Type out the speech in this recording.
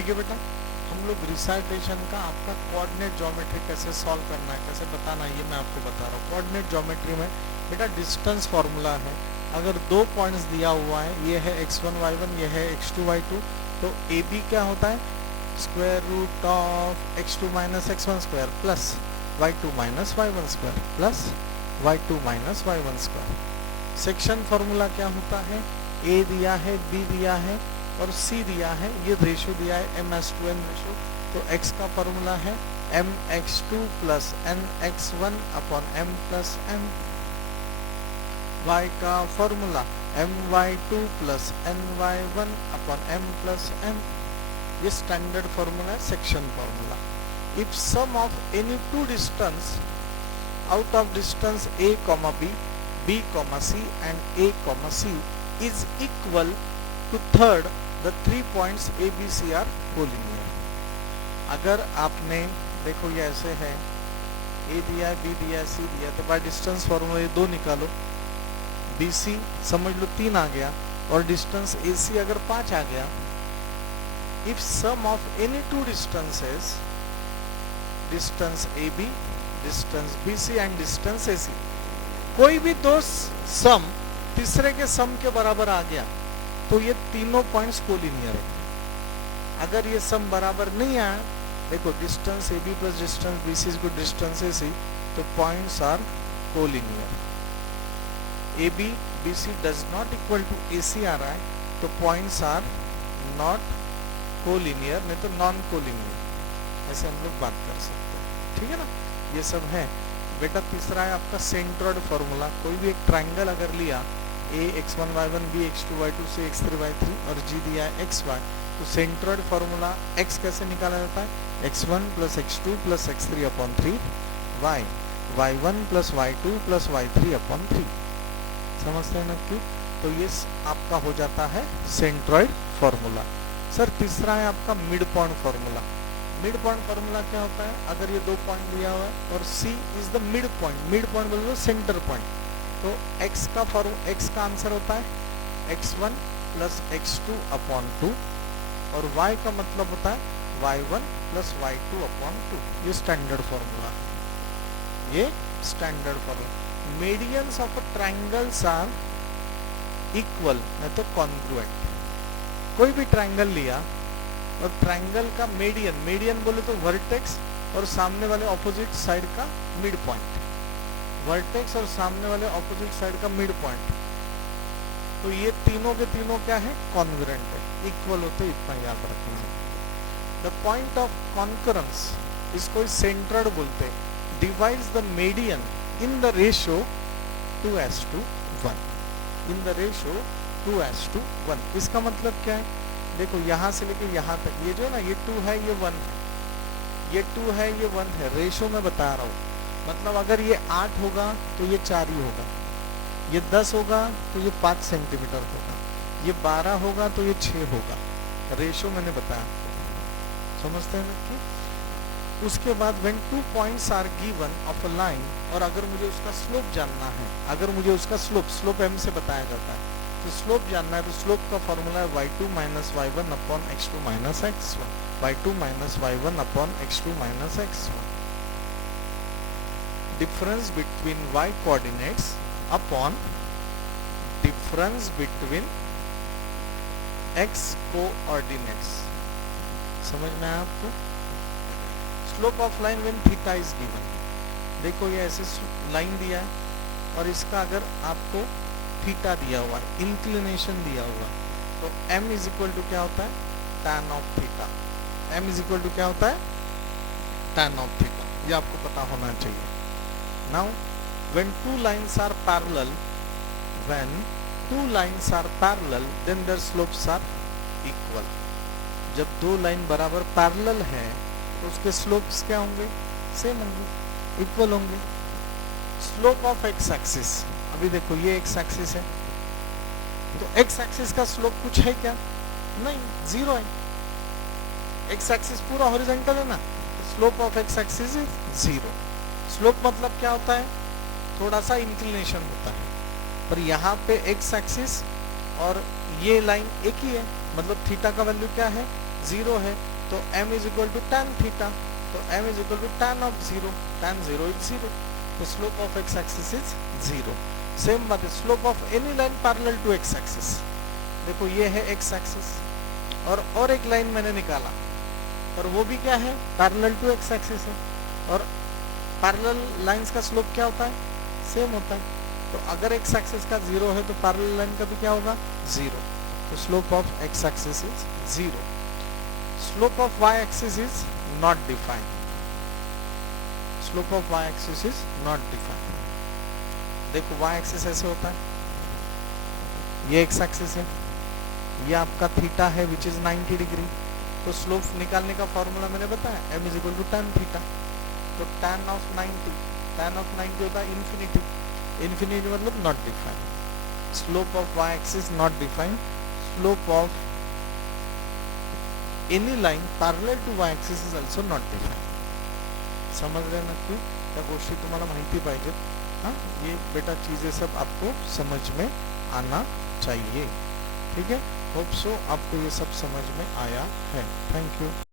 ठीक है बेटा, हम लोग रिसाइटेशन का आपका कोऑर्डिनेट ज्योमेट्री कैसे सॉल्व करना है, कैसे बताना है, ये मैं आपको बता रहा हूँ। कोऑर्डिनेट ज्योमेट्री में बेटा डिस्टेंस फार्मूला है। अगर दो पॉइंट्स दिया हुआ है, ये है x1 y1, ये है x2 y2, तो ए बी क्या होता है, square root of x2 minus x1 square plus y2 minus y1 square plus y2 minus y1 square. Section formula क्या होता है, ए दिया है, बी दिया है और सी दिया है, ये रेशो दिया है m/n रेशो, तो x का फार्मूला है mx2 plus nx1 upon m plus n। y का formula my2 plus ny1 upon m plus n। ये स्टैंडर्ड फार्मूला है, section formula. If sum of any two distance out of distance a comma b, b comma c and a comma c is equal to third, the 3 points a b c are collinear। अगर आपने देखो ये ऐसे है, a दिया है, b दिया है, c दिया है, तो बाय डिस्टेंस फॉर्मूला ये दो निकालो, bc समझ लो 3 आ गया और डिस्टेंस ac अगर 5 आ गया। If sum of any two distances, distance ab, distance BC and distance AC, कोई भी दो सम तीसरे के सम के बराबर आ गया तो ये तीनों पॉइंट्स कोलिनियर है। अगर ये सम बराबर नहीं आया, देखो distance AB plus distance BC is equal to distance AC, तो points are collinear. AB BC does not equal to AC आ रहा है, तो पॉइंट्स आर नॉट कोलिनियर, नहीं तो नॉन कोलिनियर। ऐसे हम लोग बात कर सकते हैं, ठीक है ना। ये सब है बेटा। तीसरा है आपका सेंट्रोइड फार्मूला। कोई भी एक ट्रायंगल अगर लिया, a x1 y1, b x2 y2, c x3 y3 और g दिया है xy, तो सेंट्रोइड फार्मूला x कैसे निकाला जाता है, x1 plus x2 plus x3 upon 3 y, y1 plus y2 plus y3 upon 3। समझते हैं ना क्यों? तो ये आपका हो जाता है सेंट्रोइड फार्मूला। सर तीसरा है आपका mid point formula. Mid point formula क्या होता है, अगर ये दो पॉइंट दिया हुआ है और C is the mid point, mid point बोल दो सेंटर पॉइंट, तो x का आंसर होता है x1 प्लस x2 अपॉन 2 और y का मतलब होता है y1 प्लस y2 अपॉन 2। ये स्टैंडर्ड फार्मूला, ये standard formula. Medians of triangles are equal, नहीं तो कॉन्ग्रुएंट। कोई भी ट्रायंगल लिया और ट्रायंगल का मीडियन, मीडियन बोले तो वर्टेक्स और सामने वाले ऑपोजिट साइड का मिड पॉइंट, वर्टेक्स और सामने वाले ऑपोजिट साइड का मिड पॉइंट, तो ये तीनों के तीनों क्या है, कॉन्ग्रुएंट है, इक्वल होते, इतना याद रखना। द पॉइंट ऑफ कॉन्करेंस, इसको सेंट्रोइड बोलते हैं, divides the median in the ratio 2:1, in the ratio 2:1। इसका मतलब क्या है, देखो यहाँ से लेके यहाँ तक ये जो है ना, ये 2 है, ये 1 है, ये 2 है, ये 1 है, रेशो में बता रहा हूँ। मतलब अगर ये 8 होगा तो ये 4 ही होगा, ये 10 होगा तो ये 5 सेंटीमीटर होगा, ये 12 होगा तो ये 6 होगा, रेशो मैंने बताया। समझते हैं ना कि उसके बाद when 2 points are given of a line, और अगर मुझे उसका स्लोप जानना है, अगर मुझे उसका स्लोप m से बताया जाता है, तो स्लोप जानना है, तो स्लोप का फॉर्मूला है y2 minus y1 upon x2 minus x1, y2 minus y1 upon x2 minus x1। Difference between y coordinates upon difference between x coordinates. समझ में आया आपको? Slope of line when theta is given, देखो ये ऐसे line दिया है और इसका अगर आपको थीटा दिया हुआ है, इंक्लिनेशन दिया हुआ है, तो m इज इक्वल टू क्या होता है, tan of theta. m is equal to क्या होता है, tan ऑफ थीटा। ये आपको पता होना चाहिए। Now when two lines are parallel, when two lines are parallel then their slopes are equal. जब दो लाइन बराबर पैरेलल है तो उसके स्लोप्स क्या होंगे, सेम होंगे, इक्वल होंगे। स्लोप ऑफ एक्स एक्सिस, अभी देखो ये एक्स एक्सिस है, तो एक्स एक्सिस का स्लोप कुछ है क्या, नहीं, 0 है। एक्स एक्सिस पूरा हॉरिजॉन्टल है ना, slope of x axis is 0। Slope मतलब क्या होता है, थोड़ा सा इंक्लिनेशन होता है, पर यहाँ पे एक्स एक्सिस और ये लाइन एक ही है, मतलब थीटा का वैल्यू क्या है, 0 है तो m is equal to tan theta, तो m is equal to tan of 0, tan 0 is 0, तो slope of x axis is 0। Same बात है slope of any line parallel to x axis, देखो ये है x एक्सिस और एक लाइन मैंने निकाला और वो भी क्या है पैरेलल टू x एक्सिस है, और पैरेलल लाइंस का स्लोप क्या होता है सेम होता है, तो अगर x एक्सिस का 0 है तो पैरेलल लाइन का भी क्या होगा 0, तो slope of x axis is 0। Slope of y axis is not defined, slope of y axis is not defined. देखो y एक्सिस ऐसे होता है, ये x एक्सिस है, ये आपका थीटा है विच इज 90 डिग्री, तो स्लोप निकालने का फॉर्मूला मैंने बताया m is equal to tan theta, तो tan ऑफ 90 होता है इन्फिनिटी, इन्फिनिटी मतलब not defined. Slope of y axis not defined, slope of any line parallel to y axis is also not defined. समझ रहे नक्की त्या गोष्टी तुम्हाला माहिती पाहिजेत, हाँ ये बेटा चीजें सब आपको समझ में आना चाहिए, ठीक है। होप सो आपको ये सब समझ में आया है। Thank you.